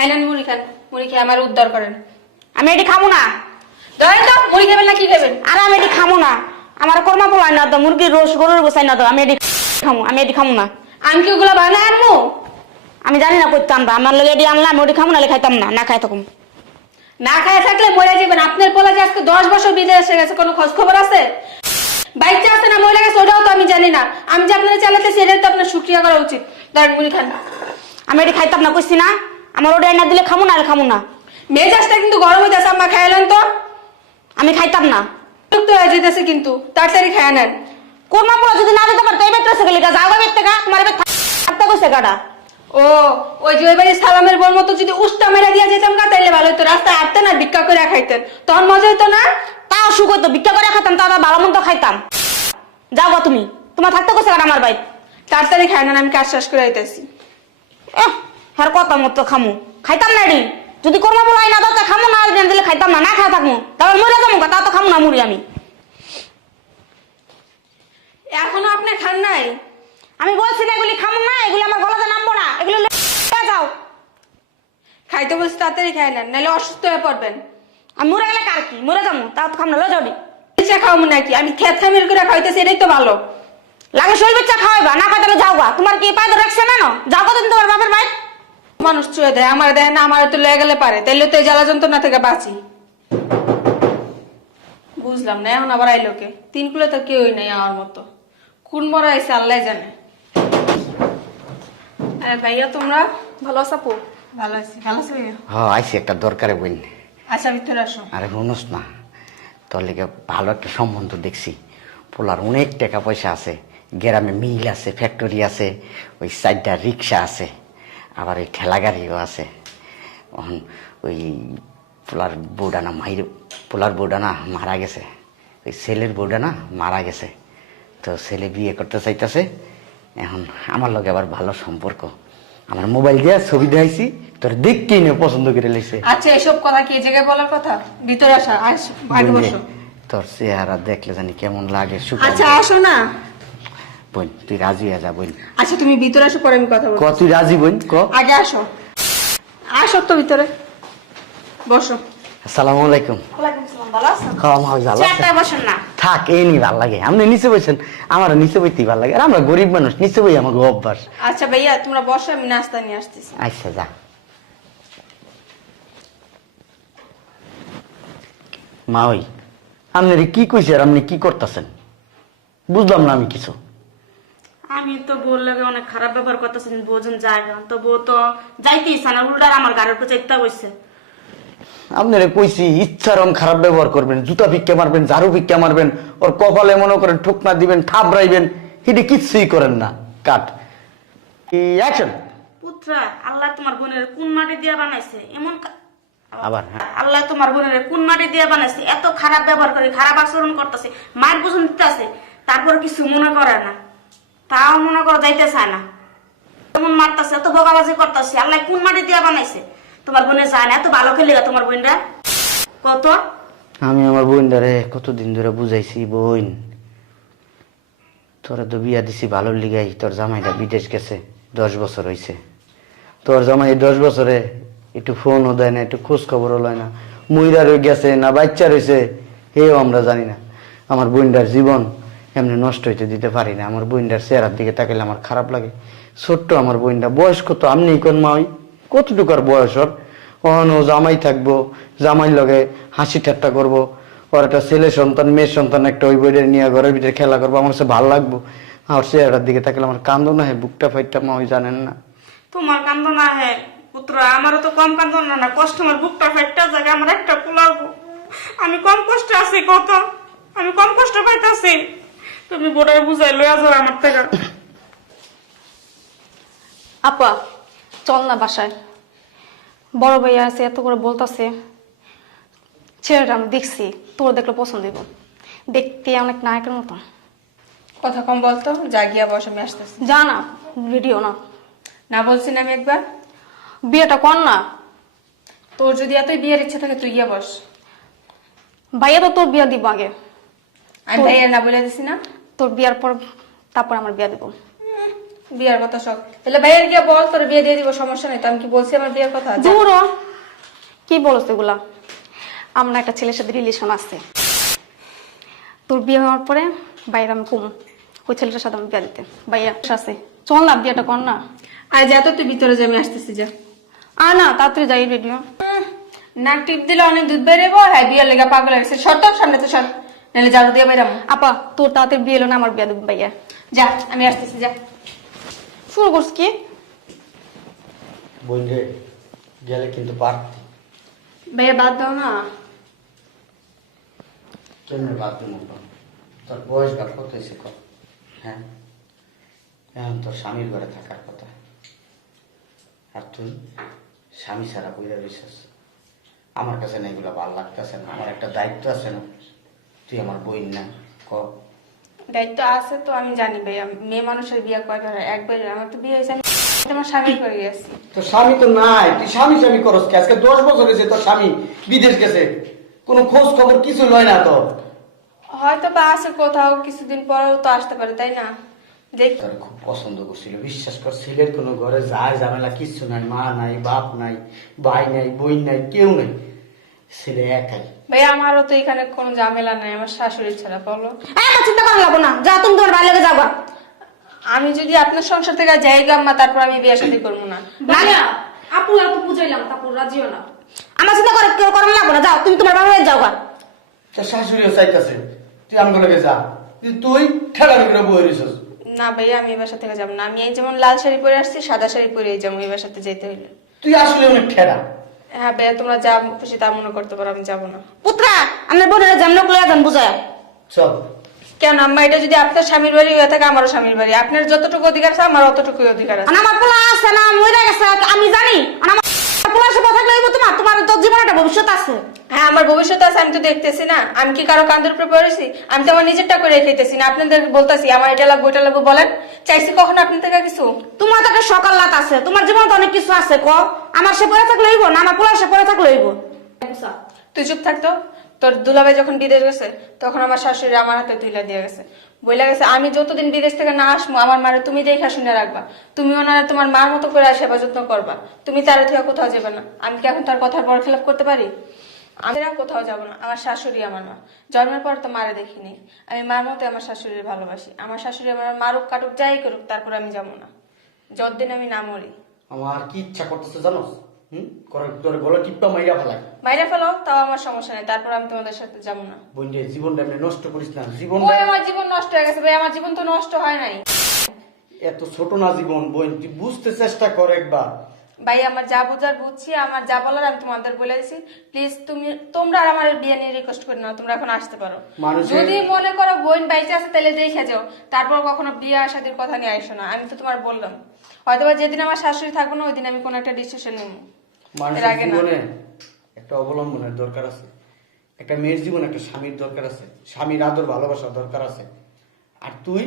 আইনান মুড়ি খান। মুড়ি খেয়ে আমার উদ্ধার করেন। আমি এটি খাব না। ধরেন তো মুড়ি খাবেন না কি খাবেন? আর আমি এটি খাব না। আমার কর্মা পোলাই না তো মুরগির রোস গরুর গোসাই না তো আমি এটি খামো আমি এটি খামো না। আমি কি ওগুলো বানায় আনব? আমি জানি না করতাম না আমার লগে এটি আনলাম ওটি খামো নাহলে খাইতাম না। না খাই থাকুম। না খায় থাকলে মরে যাবেন আপনার পোলা যে আজকে দশ বছর বিদেশে গেছে কোনো খোঁজ খবর আছে? বাইকটা আছে না মরে গেছে ওটাও তো আমি জানি না। আমি যে আপনারা চালাতেছি এটাই তো আপনার শুক্রিয়া করা উচিত। ধরেন মুড়ি খান। আমি এটি খাইতাম না কইছি না। আমার ওটা এনে দিলে খামো না হলে খামো না। মেজাজটা কিন্তু গরম হয়ে যাচ্ছে আম্মা খাইলেন তো। আমি খাইতাম না। বিরক্ত হয়ে যেতেছে কিন্তু তাড়াতাড়ি খায় নেন। কর্মা পোলা যদি না দিতে পারতো এই বেতরা সেগুলি গা যাও বেত থেকে তোমার এবার থাকতে কইছে গাটা। ও ওই যে ওইবারে সালামের বর মতো যদি উস্তা মেরা দিয়া যেতাম গা তাইলে ভালো হতো রাস্তায় হাঁটতেন আর ভিক্ষা করে খাইতেন। তখন মজা হতো না? তাও সুখ হইতো। ভিক্ষা করে খাইতাম তাও ভালো মন্দ খাইতাম। যাও গা তুমি। তোমার থাকতে কইছে গাটা আমার বাইক তাড়াতাড়ি খায় নেন আমি কাজ শেষ করে আইতেছি। এহ হ্যার কথা মতো খামু। খাইতাম না এডি যদি কর্মা পোলাই না দাও তা খামু না আর দিলে খাইতাম না না খাই থাকমু। তারপর মরে যাব তাও তো খামু না মুড়ি আমি। এখনও আপনি খান নাই? আমি বলছি না এগুলি খামু না এগুলি আমার গলাতে নামবো না এগুলি যাও। খাইতে বলছি তাড়াতাড়ি খাই নেন নাহলে অসুস্থ হয়ে পড়বেন। আমি মরে গেলে কার কি? মরে যাব তাও তো খাম না ইচ্ছা খাওয়াবো নাকি? আমি খেত খামির করে খাইতেছি এটাই তো ভালো। লাগে শৈল বাচ্চা খাওয়াইবা না খাই তাহলে যাও গা তোমার কি পায়ে রাখছে না না? যাও কতদিন তোমার বাপের বাইক মানুষ চুয়ে দেয় আমার দেয় না আমার তো লয়ে গেলে পারে। তাইলে তো এই জ্বালা যন্ত্রণা থেকে বাঁচি। বুঝলাম না এখন আবার আইলো কে? তিন কুলে তো কেউই নাই আমার মতো। কোন বড় আইসে আল্লাহ জানে। আরে ভাইয়া তোমরা ভালো আছো আপু? ভালো আছি। ভালো আছো ভাইয়া? হ আইসি একটা দরকারে বইন। আচ্ছা ভিতরে আসো। আরে শুনোস না তোর লেগে ভালো একটা সম্বন্ধ দেখছি। পোলার অনেক টাকা পয়সা আছে গ্রামে মিল আছে ফ্যাক্টরি আছে ওই সাইডটা রিক্সা আছে। আবার ওই ঠেলা গাড়িও আছে। এখন ওই পোলার বউডানা মাইর পোলার বউডানা মারা গেছে। ওই ছেলের বউডানা মারা গেছে। তো ছেলে বিয়ে করতে চাইতেছে। এখন আমার লগে আবার ভালো সম্পর্ক। আমার মোবাইল দিয়ে ছবি দেখাইছি তোর দেখতেই নিয়ে পছন্দ করে লেছে আচ্ছা এসব কথা কি এই জায়গায় বলার কথা? ভিতরে আসো আস তোর চেহারা দেখলে জানি কেমন লাগে সুখ আচ্ছা আসো না। বোন তুই রাজি হয়ে যা বোন। আচ্ছা তুমি ভিতরে আসো পরে আমি কথা ক বলব তুই রাজি বোন ক? আগে আসো। আসো তো ভিতরে। বসো। আসসালামু আলাইকুম। থাক এই নি ভালো লাগে। আপনি নিচে বসেন আমার নিচে বইতেই ভালো লাগে। আর আমরা গরিব মানুষ নিচে বই আমাকে অভ্যাস। আচ্ছা ভাইয়া তোমরা বসো আমি নাস্তা নিয়ে আসতেছি। আচ্ছা যা। মা ওই আপনি কি কইছে আর আপনি কি করতেছেন? বুঝলাম না আমি কিছু। আমি তো বউর লাগে অনেক খারাপ ব্যবহার করতেছি বোঝন জায়গা তো বউ তো যাইতেই না উল্টার আমার গাড়ির উপর করছে আপনারা কইছি ইচ্ছারম খারাপ ব্যবহার করবেন জুতা ভিক্ষা মারবেন ঝাড়ু ভিক্ষা মারবেন ওর কপালে মনে করেন ঠুকনা দিবেন থাবড়াইবেন কিচ্ছুই করেন না। কাট। অ্যাকশন পুত্রা আল্লাহ তোমার বোনের কোন মাটি দিয়ে বানাইছে? এমন আবার হ্যাঁ। আল্লাহ তোমার বোনের কোন মাটি দিয়ে বানাইছে? এত খারাপ ব্যবহার করে খারাপ আচরণ করতেছে মায়ের বুঝন দিতেছে তারপর কিছু মনে করে না। তাও মনে করো যাইতে চায় না। এমন মারতেছে, এত বকাবাজি করতেছে, আল্লাহ কোন মাটি দিয়ে বানাইছে? তোমার বোনে যায় না এত ভালো খেলে তোমার বোনরা। কত? আমি আমার বোনটারে কতদিন ধরে বুঝাইছি, বোন। তোরা তো বিয়া দিছি ভালোর লিগাই, তোর জামাইটা বিদেশ গেছে, দশ বছর হইছে। তোর জামাই দশ বছরে একটু ফোনও দেয় না, একটু খোঁজ খবরও লয় না। মহিলা রয়ে গেছে না বাচ্চা রয়েছে এও আমরা জানি না। আমার বোনটার জীবন এমনি নষ্ট হইতে দিতে পারি না। আমার বোনটার চেহারার দিকে তাকাইলে আমার খারাপ লাগে। ছোট্ট আমার বোনটা বয়স কত আপনি কোন মা ওই কতটুকু আর বয়স ওর? অহন ও জামাই থাকব জামাই লগে হাসি ঠাট্টা করব। ওর একটা ছেলে সন্তান, মেয়ের সন্তান একটা ওই বইটা নিয়ে ঘরের ভিতরে খেলা করব, আমার কাছে ভালো লাগবো। আর চেহারার দিকে তাকালে আমার কান্দো না হয়, বুকটা ফাইটটা মা ওই জানেন না। তোমার কান্দ না হে পুত্র, আমারও তো কম কান্দ না না কষ্ট আমার বুকটা ফেটটা জায়গা আমার একটা পোলাও আমি কম কষ্ট আছি কত? আমি কম কষ্ট পাইতাছি। তুমি বোর্ডারে বুঝাই লইয়া যাও আমার থেকে। আপা চল না বাসায়। বড় ভাইয়া আছে এত করে বলতাছে। ছেলেটা আমি দেখছি তোর দেখলে পছন্দ দিব দেখতে অনেক নায়কের মতো। কথা কম বলতো যা গিয়া বস আমি আসতেছি। যা না ভিডিও না। না বলছি না আমি একবার। বিয়েটা কর না। তোর যদি এতই বিয়ের ইচ্ছা থাকে তুই গিয়া বস। ভাইয়া তো তোর বিয়া দিব আগে। আমি ভাইয়া না বলে দিছি না। তোর বিয়ার পর তারপর আমার বিয়া দিব। বিয়ার কথা সব তাহলে ভাইয়ের গিয়ে বল তোর বিয়ে দিয়ে দিব সমস্যা নেই। তো আমি কি বলছি আমার বিয়ের কথা। দূর হ। কি বলছ এগুলা? আমার একটা ছেলের সাথে রিলেশন আছে। তোর বিয়ে হওয়ার পরে বাইরে আমি কম ওই ছেলেটার সাথে আমি বিয়ে দিতে। ভাইয়া আছে। চল না বিয়েটা কর না। আর যা তো তুই ভিতরে যে আমি আসতেছি যা। আর না তাড়াতাড়ি যাই রেডিও নাক টিপ দিলে অনেক দুধ বেরোবো হ্যাঁ বিয়ের লেগে পাগল লাগছে শর্ত সামনে তো সর। নাহলে ঝাড়ু দিয়ে বেরাম আপা তোর তাড়াতাড়ি বিয়ে এলো না আমার বিয়ে দেবো ভাইয়া। যা আমি আসতেছি যা। শুরু করছ কি? বোন রে গেলে কিন্তু পারতি। ভাইয়া বাদ দাও না। কেমনে বাদ দেবো তোর বয়স বা কত হয়েছে কত হ্যাঁ? এখন তোর স্বামীর ঘরে থাকার কথা। আর তুই স্বামী ছাড়া বইরা রইছিস। আমার কাছে না এগুলো ভালো লাগতেছে না আমার একটা দায়িত্ব আছে না। তুই আমার বই না ক? দায়িত্ব আছে তো আমি জানি ভাইয়া মেয়ে মানুষের বিয়ে কয়বার হয়? একবার আমার তো বিয়ে হয়েছে আমি আমার স্বামী করে গেছি। তোর স্বামী তো নাই তুই স্বামী স্বামী করস কি? আজকে দশ বছর হয়েছে তোর স্বামী বিদেশ গেছে। কোনো খোঁজ খবর কিছু লয় না তো হয়তো বা আছে কোথাও কিছুদিন পরেও তো আসতে পারে তাই না? দেখ তোর খুব পছন্দ করছিল বিশ্বাস কর ছেলের কোনো ঘরে যায় ঝামেলা কিচ্ছু নাই মা নাই বাপ নাই ভাই নাই বই নাই কেউ নাই। ছেলে একাই। ভাইয়া আমারও তো এখানে কোনো ঝামেলা নাই আমার শাশুড়ি ছাড়া বলো। আমার চিন্তা করা লাগবো না। যা তুমি তোমার বাইরে লেগে যাবা আমি যদি আপনার সংসার থেকে যাই গাম্মা তারপর আমি বিয়ে শাদী করব না। ভাইয়া আপু এত বুঝাইলাম তারপর রাজিও না। আমার চিন্তা করে কেউ লাগবো না। যাও তুমি তোমার বাইরে যাও গা। তোর শাশুড়িও চাইতেছে তুই আমার লগে যা। তুই ঠেলা করে বই রইছিস। না ভাইয়া আমি এই বাসা থেকে যাব না। আমি এই যেমন লাল শাড়ি পরে আসছি সাদা শাড়ি পরে যাব এবার সাথে যেতে হইলে। তুই আসলে অনেক ঠেলা। হ্যাঁ ভাইয়া তোমরা যা খুশি তা মনে করতে পারো আমি যাব না। পুত্রা আমার বোনের যেমন লয়ে যান বুঝায় চল। কেন আম্মা এটা যদি আপনার স্বামীর বাড়ি হয়ে থাকে আমারও স্বামীর বাড়ি। আপনার যতটুকু অধিকার আছে আমার অতটুকুই অধিকার আছে। আর আমার পোলা আছে না মরে গেছে আমি জানি। আর আমার পোলা সে কথা হইবো তোমার তোমার তো জীবনটা একটা ভবিষ্যৎ আছে। হ্যাঁ আমার ভবিষ্যৎ আছে আমি তো দেখতেছি না। আমি কি কারও কান্দের উপরে পড়েছি আমি তো আমার নিজেরটা করে খাইতেছি না। আপনাদের বলতেছি আমার এটা লাগবো এটা লাগবো বলেন। চাইছি কখন আপনার থেকে কিছু? তোমার একটা সকাল রাত আছে। তোমার জীবনে তো অনেক কিছু আছে ক? আমার সে পরে থাকলে হইব না? আমার পোলার সে পরে থাকলে হইব? তুই চুপ থাকতো তোর দুলাভাই যখন বিদেশ গেছে তখন আমার শাশুড়ি আমার হাতে তুইলা দিয়ে গেছে। বইলা গেছে আমি যতদিন বিদেশ থেকে না আসব আমার মারে তুমি দেখা শুনে রাখবা। তুমি ওনারা তোমার মার মতো করে সেবা যত্ন করবা। তুমি তার থেকে কোথাও যাবে না। আমি কি এখন তার কথার বড় খেলাপ করতে পারি? আমি আর কোথাও যাব না আমার শাশুড়ি আমার মা। জন্মের পর তো মারে দেখিনি। আমি মার মতো আমার শাশুড়ির ভালোবাসি। আমার শাশুড়ি আমার মারুক কাটুক যাই করুক তারপর আমি যাব না। যতদিন আমি না মরি। আমার কি ইচ্ছা করতেছে জানোস হুম? করে তোর গলা টিপ্পা মাইরা ফেলাই। ফেলো তাও আমার সমস্যা নেই তারপর আমি তোমাদের সাথে যাব না। বোন জীবনটা এমনি নষ্ট করিস না। জীবন ওই আমার জীবন নষ্ট হয়ে গেছে ভাই আমার জীবন তো নষ্ট হয় নাই। এত ছোট না জীবন বোন। তুই বুঝতে চেষ্টা কর একবার। ভাই আমার যা বুঝার বুঝছি আমার যা বলার আমি তোমাদের বলে দিছি। প্লিজ তুমি তোমরা আর আমার বিয়ে নিয়ে রিকোয়েস্ট করে নাও তোমরা এখন আসতে পারো। যদি মনে করো বোন বাইচে আছে তাহলে দেখে যাও। তারপর কখনো বিয়ে আসাদের কথা নিয়ে আইসো না। আমি তো তোমার বললাম। হয়তোবা যেদিন আমার শাশুড়ি থাকব না ওই দিন আমি কোনো একটা ডিসিশন নেব। এর আগে না। একটা অবলম্বনের দরকার আছে। একটা মেয়ের জীবনে একটা স্বামীর দরকার আছে। স্বামীর আদর ভালোবাসার দরকার আছে। আর তুই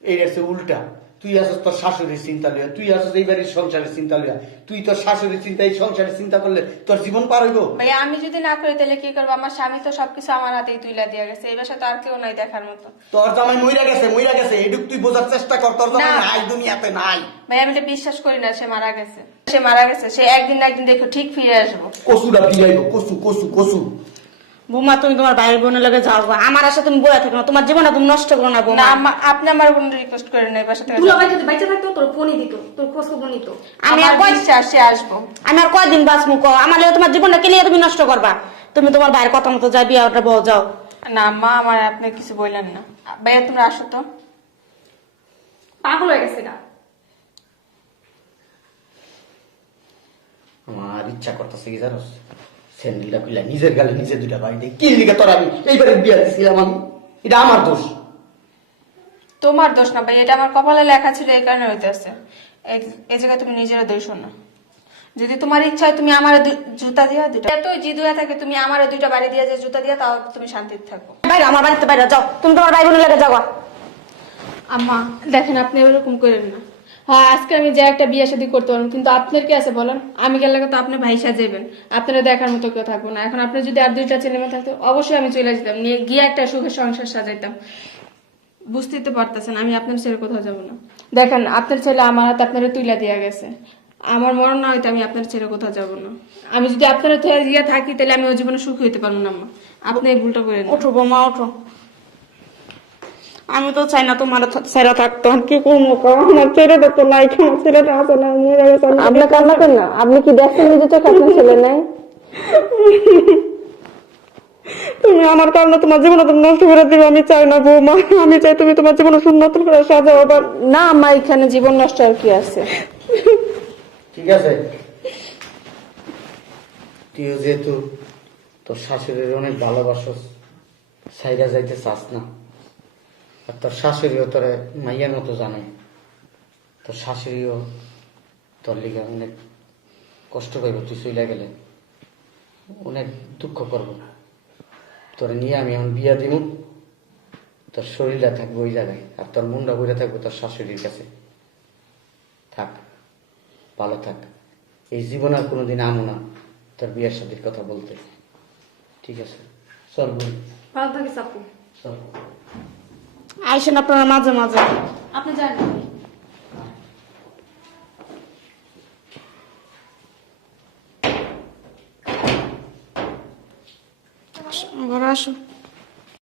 এই আছে উল্টা। তুই আসস তোর শাশুড়ির চিন্তা লইয়া তুই আসস এই বাড়ির সংসারের চিন্তা লইয়া। তুই তোর শাশুড়ির চিন্তা এই সংসারের চিন্তা করলে তোর জীবন পার হইব? ভাই আমি যদি না করি তাহলে কি করব? আমার স্বামী তো সবকিছু আমার হাতেই তুইলা দিয়ে গেছে। এই বাসা তো আর কেউ নাই দেখার মতো। তোর জামাই মইরা গেছে মইরা গেছে। এটুক তুই বোঝার চেষ্টা কর তোর জামাই। নাই দুনিয়াতে নাই। ভাই আমি এটা বিশ্বাস করি না সে মারা গেছে। সে মারা গেছে সে একদিন না একদিন দেখো ঠিক ফিরে আসব। কসুটা ফিরাইব কসু কসু কসু বৌমা তুমি তোমার ভাই বোনের লগে যাও গা। আমার আশা তুমি বয়ে থাকো না তোমার জীবনটা তুমি নষ্ট করো না না বৌমা আমা- আপনি আমার কোনো রিকোয়েস্ট করেন না এই বাসা থেকে দুলাভাই যদি বাইচে থাকতো তোর ফোনই দিত তোর খোঁজ খবর নিত। আমি আর কয় বিশ্বাস সে আসব। আমি আর কয়দিন বাঁচমু কো? আমার লেগে তোমার জীবনটা কে নিয়ে তুমি নষ্ট করবা? তুমি তোমার ভাইয়ের কথা মতো যাই বিয়াটা বল যাও। না মা আমার আপনি কিছু বললেন না। ভাইয়া তোমরা আসো তো। পাগল হয়ে গেছে গা। আমার ইচ্ছা করতেছে কি জানোস? স্যান্ডেলটা খুলে নিজের গালে নিজে দুইটা বাড়ি দিয়ে কি লিখে তোর আমি এইবারে বিয়া দিছিলাম আমি। এটা আমার দোষ। তোমার দোষ না ভাই এটা আমার কপালে লেখা ছিল এই কারণে হইতেছে। এই- এই জায়গায় তুমি নিজের দোষ না। যদি তোমার ইচ্ছা হয় তুমি আমার জুতা দিয়া দুটা এত জিদ হয়ে থাকে তুমি আমার দুইটা বাড়ি দিয়ে যে জুতা দিয়া তাও তুমি শান্তিতে থাকো। বাইরে আমার বাড়িতে বাইরে যাও। তুমি তোমার ভাই বোনের লগে যাও আম্মা দেখেন আপনি এরকম করেন না। হ্যাঁ আজকে আমি যে একটা বিয়ে শাদী করতে পারব কিন্তু আপনার কি আছে বলেন? আমি গেলে তো আপনি ভাই সাজাবেন। আপনারা দেখার মতো কেউ থাকব না। এখন আপনি যদি আর দুইটা ছেলে মেয়ে থাকতো অবশ্যই আমি চলে যেতাম নিয়ে গিয়ে একটা সুখের সংসার সাজাইতাম। বুঝতেই তো পারতেছেন আমি আপনার ছেড়ে কোথাও যাব না। দেখেন আপনার ছেলে আমার হাতে আপনারা তুইলা দিয়ে গেছে। আমার মরণ না হয়তো আমি আপনার ছেড়ে কোথাও যাব না। আমি যদি আপনার থেকে দিয়ে থাকি তাহলে আমি ওই জীবনে সুখী হইতে পারব না আম্মা। আপনি এই ভুলটা করেন না। ওঠো বোমা ওঠো। আমি তো চাই না তোমার ছেড়ে থাকতো। আর কি করব আমার ছেড়ে তো নাই আমার ছেলেটা আছে না মরে গেছে আমি আপনি কান্না করেন না আপনি কি দেখছেন নিজে চোখে আপনার ছেলে নাই? তুমি আমার কারণে তোমার জীবন তুমি নষ্ট করে দিবে আমি চাই না বৌমা আমি চাই তুমি তোমার জীবন সুন্দর করে সাজাও আবার না আমার এখানে জীবন নষ্ট আর কি আছে। ঠিক আছে। তুইও যেহেতু তোর শাশুড়ির অনেক ভালোবাসস সাইডা যাইতে চাস না। আর তোর শাশুড়িও তোর মাইয়ার মতো জানে। তোর শাশুড়িও তোর লিগে অনেক কষ্ট করব তুই চইলা গেলে। অনেক দুঃখ করব তোর নিয়ে আমি এখন বিয়া দিব তোর শরীরটা থাকবে ওই জায়গায়। আর তোর মুন্ডা বইরা থাকবে তোর শাশুড়ির কাছে। থাক ভালো থাক। এই জীবন আর কোনোদিন আমো না। তোর বিয়ের সাথে কথা বলতে। ঠিক আছে? চল বোন ভালো থাকিস আপু। চল। আইসেন আপনারা মাঝে মাঝে। আপনি যান। ঘরে আসো